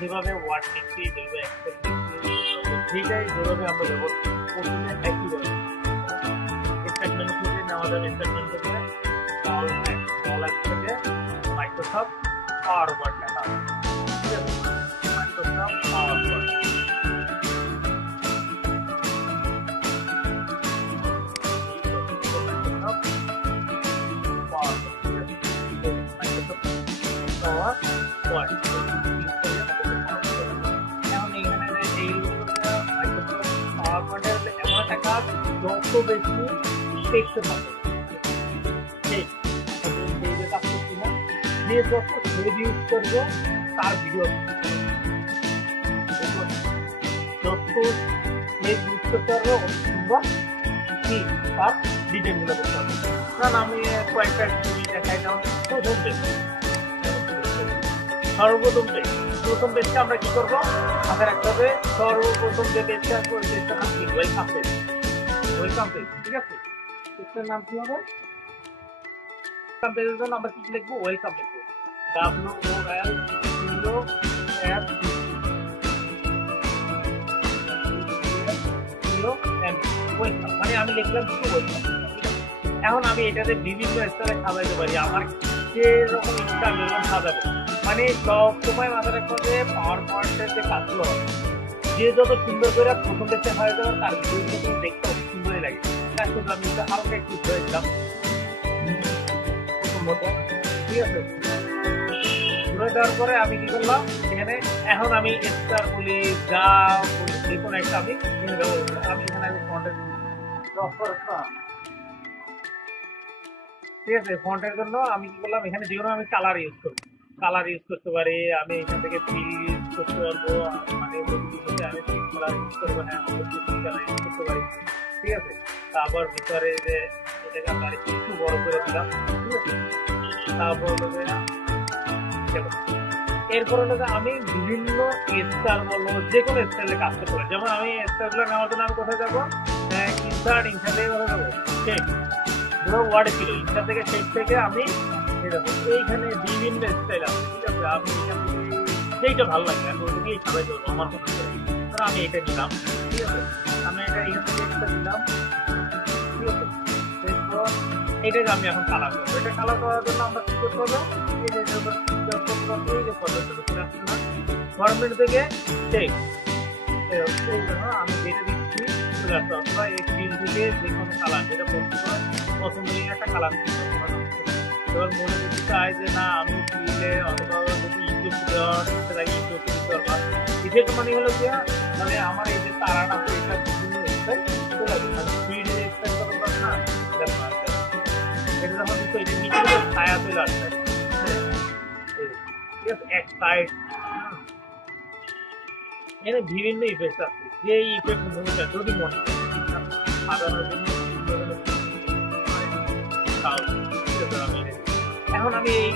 যেভাবে ওয়ার্ড লিখছি, যেভাবে এক্সেল লিখছি, সেটাই যেভাবে আমরা ব্যবহার করতে একইভাবে স্টার্ট মেনু থেকে নেওয়া যাবে। স্টার্ট মেনু থেকে অল অ্যাপ থেকে মাইক্রোসফট পাওয়ার পয়েন্ট লেখা আছে, ঠিক আছে? মাইক্রোসফট পাওয়ার পয়েন্ট যত বেশি টেক্সট থাকে যে যত সেভ ইউজ করবে তার ভিডিও যত সেভ ইউজ করতে পারবে অত সুন্দর কি তার ডিজাইনগুলো করতে হবে। কারণ আমি কয়েকটা ছবি দেখাই, যেমন প্রথম পেজটা আমরা কি করবো মাথায় রাখতে হবে। সর্বপ্রথম যে পেজটা আসবো ওই পেজটার নাম কি? Welcome page. ওয়েলকাম পেজ, ঠিক আছে? পেজটার নাম কি হবে? ওয়েলকাম পেজের জন্য আমরা কি লিখবো? ওয়েলকাম লিখবো, ওয়েলকাম, মানে আমি লিখলাম কি ওয়েলকাম। এখন আমি এটাতে বিভিন্ন স্তরে সাজাইতে পারি, আমার যেরকম ইচ্ছা আমি এরকম সাজাবো। মানে সব সময় মাথায় রাখতে হবে পাওয়ার পয়েন্টের যে কাজগুলো হবে, যে যত সুন্দর করে প্রথম পেজে হয়ে যাবে তার ভিডিওগুলো দেখতে সুন্দরই লাগে। তার জন্য আমি হালকা একটু ধরে দিলাম প্রথম মতো, ঠিক আছে? ধরে দেওয়ার পরে আমি কি করলাম এখানে, এখন আমি স্টার বলি যা যে কোনো একটা আমি এখানে ফন্টের ঠিক আছে। ফন্টের জন্য আমি কি করলাম এখানে যে কোনো আমি কালার ইউজ করবো, কালার ইউজ করতে পারি। আমি এখান থেকে ফিল ইউজ করতে পারবো, মানে আমি ফিল কালার ইউজ করবো না, ফিল কালার ইউজ করতে পারি, ঠিক আছে? তারপর ভিতরে যে এটাকে আমরা একটু বড় করে দিলাম, ঠিক আছে? তারপর এরপর আমি বিভিন্ন স্টার বলবো, যে কোনো স্টাইলে কাজ করতে পারি। যেমন আমি স্টারগুলো নেওয়ার জন্য আমি কোথায় যাবো? ইনসার্ট থেকে কোথায় যাবো? শেপ, ধরো ওয়ার্ডে ছিল ইনসার্ট থেকে শেপ থেকে আমি এইখানে বিভিন্ন স্টাইল আছে, ঠিক আছে? আমি এখান থেকে যেইটা ভালো লাগে আমি ওইটাকেই সবাই করবো আমার মতো করে। ধরো আমি এটা নিলাম, ঠিক আছে? আমি এটা এখান থেকে একটা দিলাম, ঠিক আছে? এরপর এটাকে আমি এখন কালার করবো। এটা কালার করার জন্য আমরা কি করতে হবে? গভর্নমেন্ট থেকে আমি যেটা দিচ্ছি চলে আসতে অথবা এই ফিল থেকে যে কোনো কালার যেটা পছন্দ একটা কালার এবার মনে করতে চাই যে না আমি ফিলে অথবা যদি ইউটিউব দেওয়ার ইচ্ছা থাকে ইউটিউব দিতে পারবা। এটা মানে হলো যে মানে আমার এই যে তারাটা এটা বিভিন্ন চলে আসবে, মানে ফিল্ড এক্সপ্লেন করতে পারবে না, এটা যখন দিচ্ছ এটা নিচে ছায়া চলে আসবে, এক সাইড এখানে বিভিন্ন ইফেক্ট আছে। যে ইফেক্ট মনে চায় যদি মনে এখন আমি এই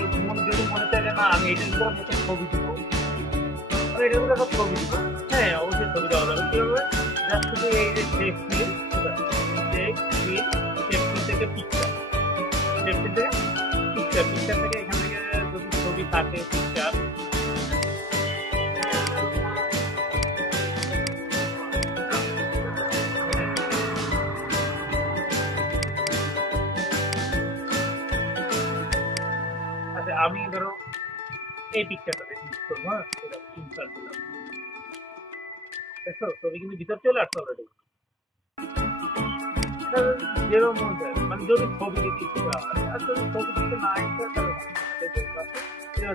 যদি মনে চাই যে না আমি এটার উপর মতো ছবি দিব, আমি এটার উপরে একটা ছবি দিব, হ্যাঁ অবশ্যই ছবি দেওয়া যাবে। কি হবে? জাস্ট শুধু এই যে শেপ ফিল থেকে পিকচার, শেপ ফিল থেকে পিকচার, পিকচার থেকে এখান থেকে যদি ছবি থাকে পিকচার, আমি ধরো এই পিকচারটাতে ইউজ করবো, হ্যাঁ ইনসার্ট দিলাম, দেখো ছবি কিন্তু ভিতর চলে আসছে অলরেডি। যেরকম মনে চায় মানে যদি ছবি দিতে ইচ্ছে করা হয়, আর যদি ছবি দিতে না ইচ্ছে তাহলে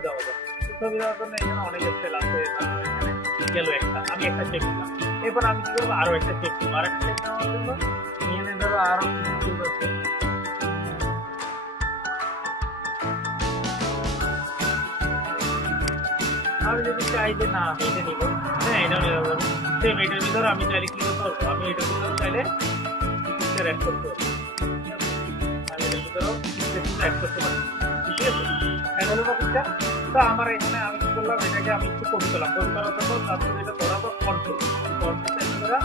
দেওয়া যাবে। ছবি দেওয়ার জন্য এখানে অনেক স্টাইল আছে, এখানে গেল একটা, আমি একটা শেপ দিলাম। এরপর আমি কি করবো আরো একটা শেপ দিব, আর একটা শেপ নেওয়ার জন্য এখানে ধরো আরো আমি যদি চাই যে না আমি এটা নিবো, হ্যাঁ এটাও নিতে পারবো। সেম এটার ভিতরে আমি চাইলে কি করতে পারবো, আমি এটার ভিতরে চাইলে পিকচার অ্যাড করতে পারবো, আমি এটার ভিতরেও পিকচার অ্যাড করতে পারবো, ঠিক আছে? অ্যাড হলো না পিকচার। তো আমার এখানে আমি কি করলাম এটাকে আমি একটু কপি করলাম, কপি করার জন্য তারপরে এটা ধরা বা কন্ট্রোল করা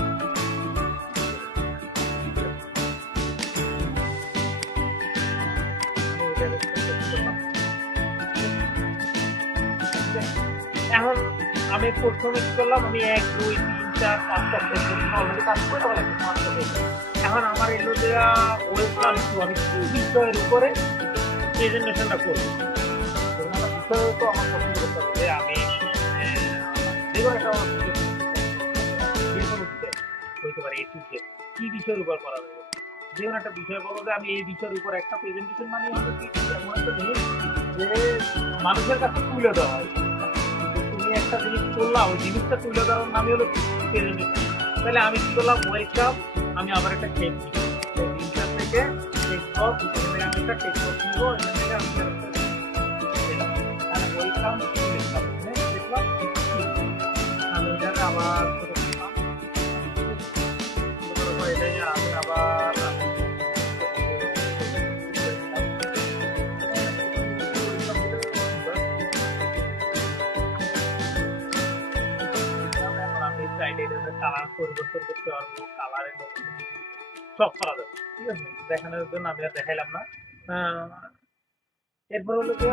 এখন আমি প্রথমে কি করলাম, আমি 1 2 3 4 5টা পর্যন্ত অলরেডি কাজ করে এখন আমার এলো যে ওয়েলকাম টু, আমি কি বিষয়ের উপরে প্রেজেন্টেশনটা করবো। বিষয় তো আমার পছন্দ করতে হবে যে আমি যে কোনো একটা হইতে পারে কি বিষয়ের উপর করা যাবে, যে কোনো একটা বিষয় বলো যে আমি এই বিষয়ের উপর একটা প্রেজেন্টেশন বানিয়ে হবে এমন একটা জিনিস যে মানুষের কাছে তুলে দেওয়া হয়। তুমি একটা জিনিস করলাম, ওই জিনিসটা তুলে দেওয়ার নামই হলো প্রেজেন্টেশন। তাহলে আমি কি করলাম, ওয়েলকাম, আমি আবার একটা টেক নিব, ইন্টার থেকে টেকবক্স, এখান থেকে আমি একটা টেকবক্স নিব, এখান থেকে আমি ওয়েলকাম দেখলাম, আমি এটাকে আবার এটাই আমি আবার কালার পরিবর্তন করতে পারবো, কালারের সব করা যাবে, ঠিক আছে। দেখানোর জন্য আমি আর দেখাইলাম না। এরপর হলো কি,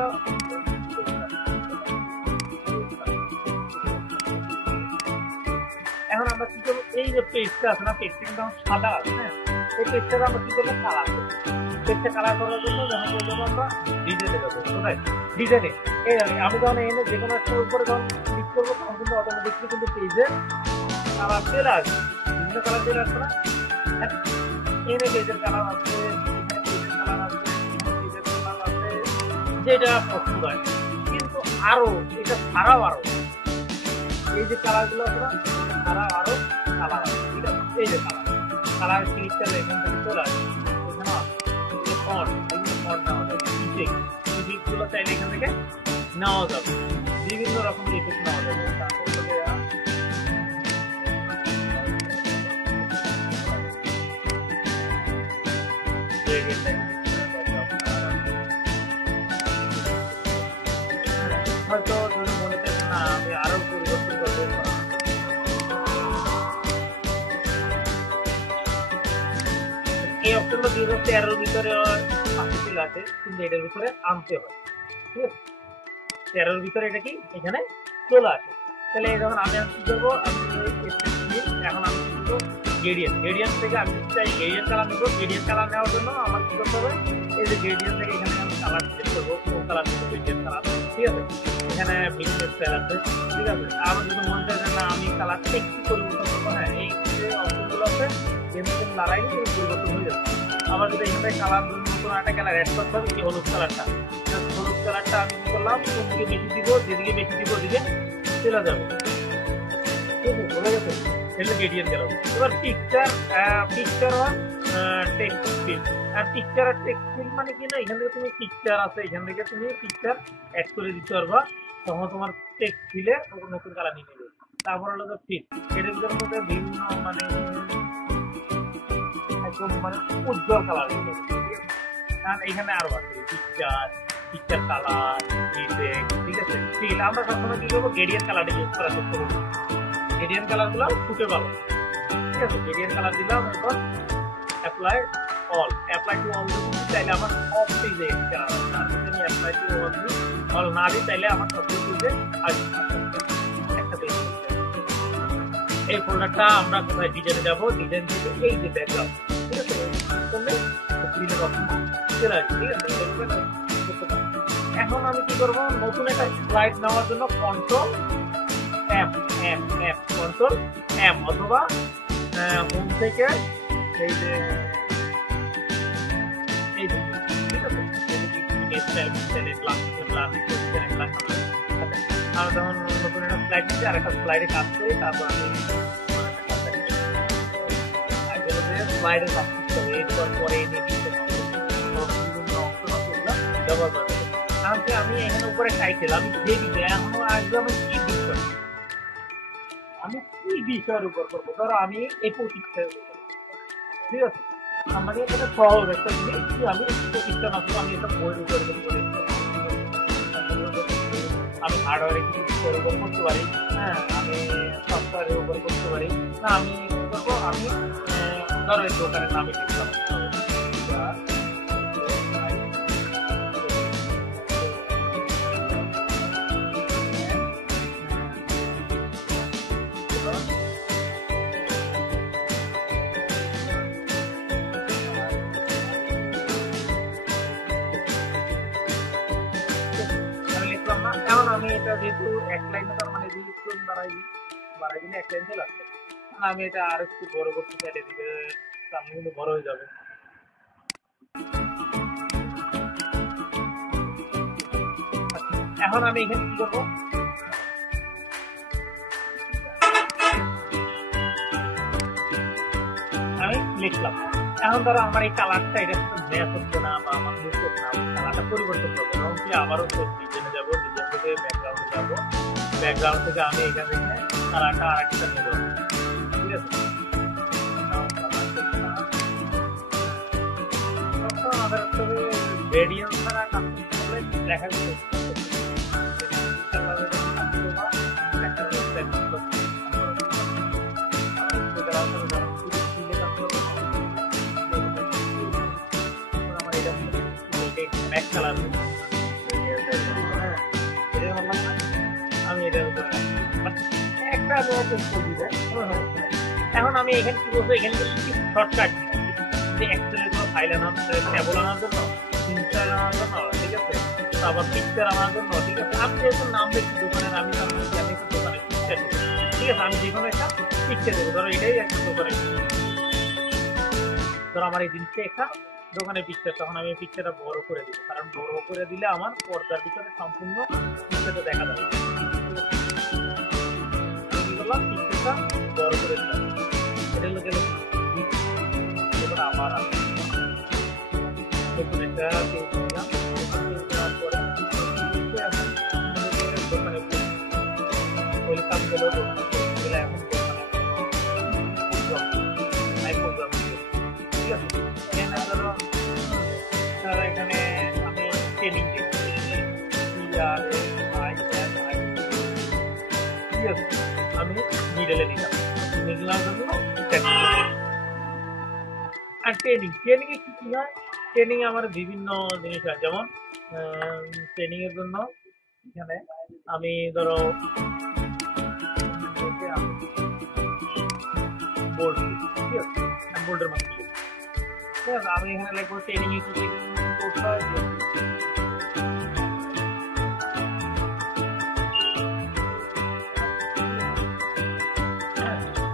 এখন আমরা কি করবো, এই যে পেজটা আছে না, পেজটা কিন্তু আমার সাদা আছে, হ্যাঁ, এই পেজটা আমরা কি করবো, কালার করবো। পেজটা কালার করার জন্য যখন বলবো আমরা ডিজাইনে যাবো, কোথায় ডিজাইনে, এই আমি যখন এনে যে কোনো একটা উপরে যখন ক্লিক করবো তখন কিন্তু অটোমেটিকলি কিন্তু পেজে কালার চলে আসবে, বিভিন্ন কালার চলে আসবে না, এনে পেজের কালার আছে, পেজের কালার আছে, পেজের কালার আছে, যেটা পছন্দ হয়। কিন্তু আরো এটা ছাড়াও আরো এই যে কালার গুলো আছে না, ছাড়াও আরো কালার আছে, ঠিক আছে। এই যে কালার ক্লিকটা এখান থেকে চলে আসবে, এখানে ফন্ট, এগুলো ফন্ট নেওয়া যাবে, ইফেক্ট গুলো চাইলে এখান থেকে নেওয়া যাবে, বিভিন্ন রকম ইফেক্ট নেওয়া যাবে। তারপর হয়তো মনে চাইছে না আমি আরো পরিবর্তন করবো, এই অপশনটা 2013 ভিতরে আছে, কিন্তু এটার ভিতরে আনতে হয়, ঠিক আছে। 13 ভিতরে এটা কি এখানে চলে আসে। তাহলে যখন আমি কি করবো, আমি এখন আমি কি করবো, গ্রেডিয়েন্ট থেকে আমি চাই গ্রেডিয়েন্ট কালার নিবো। গ্রেডিয়েন্ট কালার নেওয়ার জন্য আমার কি করতে হবে, এই যে গ্রেডিয়েন্ট থেকে এখানে আমি কালার সিলেক্ট করবো, কোন কালার নিবো, গ্রেডিয়েন্ট কালার, ঠিক আছে। এখানে বিজনেস স্টাইল আছে, ঠিক আছে। আমার যদি মনে চায় না আমি কালারটা একটু পরিবর্তন করবো, হ্যাঁ, এই যে অপশনগুলো আছে এখানে লাগাই পরিবর্তন হয়ে যাবে। আবার যদি এখানে কালার নতুন একটা কালার অ্যাড করতে হবে, কি হলুদ কালারটা, হলুদ কালারটা আমি কি করলাম, কোন দিকে বেশি দিব, যেদিকে বেশি দিব ওদিকে চলে যাবে, ঠিক আছে, বোঝা গেছে। এটা গ্রেডিয়েন্ট গেল। এবার পিকচার আর টেক্সট ফিল্ড, আর পিকচার আর টেক্সট ফিল্ড মানে কি না, এখান থেকে তুমি পিকচার আছে, এখান থেকে তুমি পিকচার অ্যাড করে দিতে পারবা, তখন তোমার টেক্সট ফিলে নতুন কালার নিয়ে নেবে। তারপর হলো ফিল, এটার ভিতরে মধ্যে বিভিন্ন মানে একদম মানে উজ্জ্বল কালার, কারণ এখানে আরো আছে পিকচার কালার, ঠিক আছে। ফিল আমরা সবসময় কি করবো, গ্রেডিয়েন্ট কালারটা ইউজ করার চেষ্টা করবো, গ্রেডিয়েন্ট কালার গুলো ফুটে পাবো, ঠিক আছে। গ্রেডিয়েন্ট কালার দিলাম, এরপর অ্যাপ্লাই টু অল চাইলে আমার সব পেজে কালার আছে, আর যদি আমি অ্যাপ্লাই টু অল না দিই তাইলে আমার সব পেজে একটা পেজ। এই ফোল্ডারটা আমরা কোথায় ডিজাইনে যাবো, ডিজাইন থেকে এই যে ব্যাকগ্রাউন্ড, ঠিক আছে, করলে চলে আসবে, ঠিক আছে। এখন আমি কি করবো, নতুন একটা স্লাইড নেওয়ার জন্য কন্ট্রোল এম অথবা হোম থেকে এই যে ঠিক আছে, আমরা যখন নতুন একটা স্লাইড নিচ্ছি আর একটা স্লাইডে কাজ করি, তারপর আমি স্লাইডের কাজ করতে হবে, এরপর পরে ব্যবহার করতে হবে। কারণ কি আমি এখানে উপরে টাইটেল, আমি যে বিষয় এখনো আসবে, আমি কি বিষয়, আমি কি বিষয়ের উপর করবো, ধরো আমি এই প্রতিষ্ঠার উপর, ঠিক আছে। মানে এটা সহজ একটা জিনিস, আমি প্রতিষ্ঠান আসবো, আমি একটা বইয়ের উপর আমি হার্ডওয়্যারে কিছু বিষয়ের উপর করতে পারি, হ্যাঁ, আমি সফটওয়্যারের উপর করতে পারি, না আমি করবো, আমি ধরো এই দোকানের নামে লিখলাম, আমি এটা যেহেতু এক লাইনে তার মানে যেহেতু বাড়াই দিলে এক লাইন চলে আসছে, আমি এটা আর একটু বড় করতে চাই, এদিকে সামনে কিন্তু বড় হয়ে যাবে। এখন আমি এখানে কি করবো, আমি লিখলাম। এখন ধরো আমার এই কালারটা এটা ম্যাচ হচ্ছে না বা আমার মুখ করছে না, কালারটা পরিবর্তন করবো। তখন কি আবারও ডিজাইনে যাবো, ডিজাইন থেকে ব্যাকগ্রাউন্ডে যাবো, ব্যাকগ্রাউন্ড থেকে আমি এখান থেকে কালারটা আর একটা নেবো, ঠিক আছে। আমাদের রেডিয়ান ছাড়া কাজ করতে হলে দেখা যাচ্ছে আমি এটার উপরে একটা এখন আমি এখানে কি বলবো, এখানে শর্টকাট এক্সেলের কোনো ফাইল আনার ট্যাবল আনার জন্য, ইনস্টাল আনার জন্য, ঠিক আছে, আবার পিকচার আনার জন্য, ঠিক আছে। আমি যেহেতু নাম দেখছি দোকানের, আমি একটা দোকানে পিকচার দেবো, ঠিক আছে। আমি যে কোনো একটা পিকচার দেবো, ধরো এটাই একটা দোকানের, ধরো আমার এই জিনিসটা একটা দোকানের পিকচার, তখন আমি পিকচারটা বড় করে দিব, কারণ বড় করে দিলে আমার পর্দার ভিতরে সম্পূর্ণ পিকচারটা দেখা যাবে। কি করলাম, পিকচারটা বড় করে দিলাম, এটা হলো গেল। এবার আবার দেখুন একটা পেজ দিলাম, দেওয়ার পরে দোকানে ওয়েলকাম গেল, এখন এখানে আমি ট্রেনিং আমি মিডলে দিলাম, মিডলার জন্য আর ট্রেনিং এ কি কি হয়, ট্রেনিং এ আমার বিভিন্ন জিনিস হয়, যেমন ট্রেনিং এর জন্য এখানে আমি ধরো বোল্ড, ঠিক আছে, বোল্ডের মধ্যে ঠিক আছে, আমি এখানে লিখবো ট্রেনিং এ কি কি করতে হয়।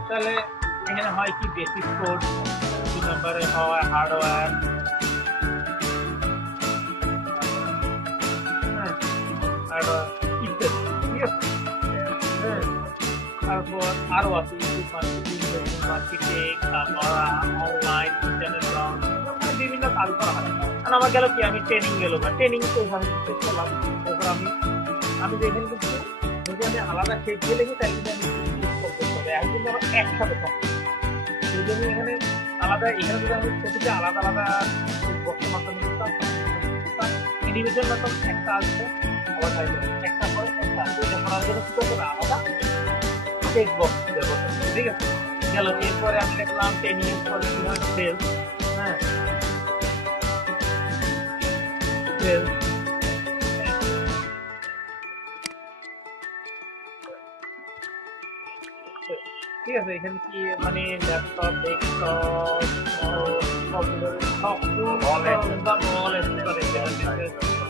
তাহলে এখানে হয় কি বেসিক কোড, 2 নম্বরে হয় হার্ডওয়্যার, ঠিক আছে। তারপর আরো আছে মার্কেটিং, তারপর অনলাইন, ইন্টারনেট, বিভিন্ন কাজ করা হয়। আর আমার গেল কি, আমি ট্রেনিং গেল বা ট্রেনিং তো ওখানে করলাম। তারপর আমি যেখানে কিন্তু যদি আমি আলাদা শেপ দিয়ে লিখি তাহলে কিন্তু আমি করতে হবে, এখন কিন্তু আমার একসাথে করতে হবে। যদি আমি এখানে আলাদা, এখানে যদি আমি ছবিতে আলাদা আলাদা বক্সের মাধ্যমে করতাম, ইন্ডিভিজুয়াল মতন একটা আসবে, আবার একটা পরে একটা আসবে, এটা করার জন্য কি করতে হবে, আলাদা টেক্সট বক্স ব্যবহার করতে হবে, ঠিক আছে। গেল, এরপরে আমি লিখলাম ট্রেনিং এর পরে কি হয়, সেলস, হ্যাঁ, সেলস, ঠিক আছে। এখানে কি মানে ল্যাপটপ, ডেস্কটপ, কম্পিউটার সব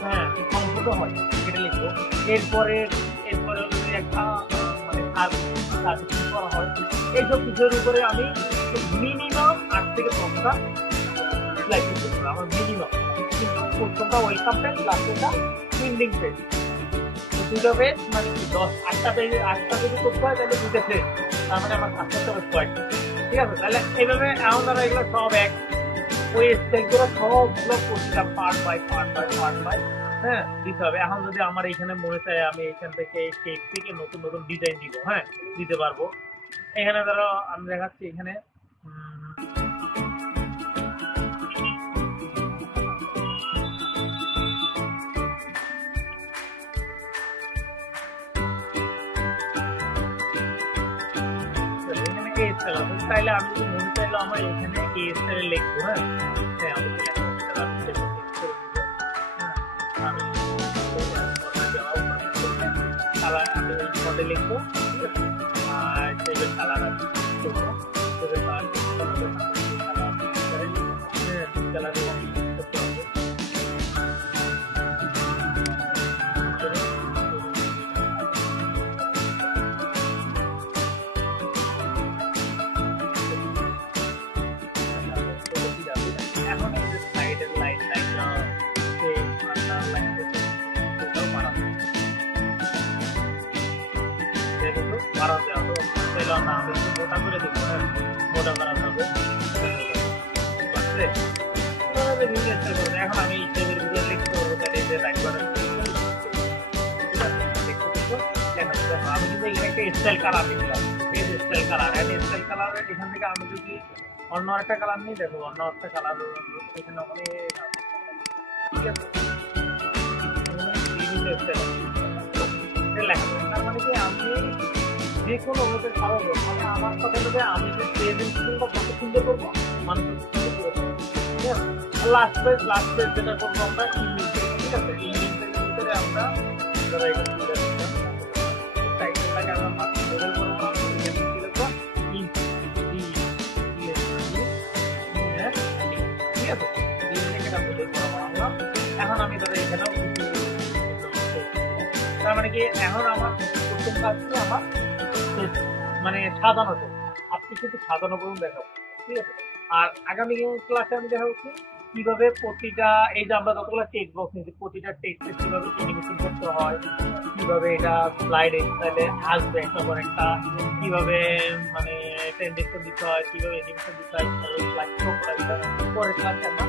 হ্যাঁ কম্পিউটার হয়, এটা লিখবো। এরপরে একটা মানে সার্ভিসিং করা হয়, এইসব কিছুর উপরে আমি মিনিমাম 8 থেকে 10টা স্লাইড করতে পারবো, আমার মিনিমাম। কিন্তু প্রথমটা ওয়েলকাম পেজ, লাস্টেটা এন্ডিং পেজ, দুটো পেজ মানে 8টা পেজে করতে হয়, তাহলে 2টা পেজ, তার মানে আমার 7টা পেজ হয়, ঠিক আছে। তাহলে এইভাবে এখন ধরো এগুলো সব ওই স্টেপগুলো সবগুলো প্রতিটা পার্ট বাই হ্যাঁ দিতে হবে। এখন যদি আমার এখানে মনে চায় আমি এখান থেকে শেপ থেকে নতুন নতুন ডিজাইন দিব, হ্যাঁ দিতে পারবো। এখানে ধরো আমি দেখাচ্ছি, এখানে তাইলে আমি যদি মনে চাইলো আমার এখানে এসএল লিখবো, হ্যাঁ আমি লিখবো, আর সেই কালার আছে কারণ দেওয়া হবে তাহলে না আমি একটু মোটা করে দেবো, হ্যাঁ মোটা করা হবে। এখন আমি স্টেপের ভিতরে লিখতে পারবো তাহলে যে রাইট বাটন আমি কিন্তু এখানে একটা স্টাইল কালার দিলাম, স্টাইল কালার স্টাইল কালার এখান থেকে আমি যদি অন্য একটা কালার নিয়ে দেখো, অন্য একটা কালার এখানে অনেক ঠিক আছে তার মানে কি আমি যে কোনো ওদের ভালো মানে আমার কথা বলতে আমি যে প্রেজেন্টেশনটা কত সুন্দর করবো মানুষের ঠিক আছে। লাস্ট পেজ যেটা করবো আমরা ইংলিশ, ঠিক আছে ইংলিশের ভিতরে আমরা টাইটেলটাকে আমরা মডেল করবো ঠিক আছে। এখন আমি ধরো এখানেও তার মানে কি এখন আমার প্রথম কাজ ছিল আমার মানে সাজানো, আপনি শুধু সাজানো করুন দেখাবো, ঠিক আছে। আর আগামী ক্লাসে আমি দেখাবো কিভাবে প্রতিটা এই যে আমরা যতগুলো টেক্সট বক্স নিয়েছি প্রতিটা টেক্সটে কিভাবে অ্যানিমেশন করতে হয়, কিভাবে এটা স্লাইড স্টাইলে আসবে, তারপর একটা কিভাবে মানে ট্রানজিশন দিতে হয়, কিভাবে অ্যানিমেশন দিতে হয়, স্লাইড শো করা, পরের ক্লাসে আমরা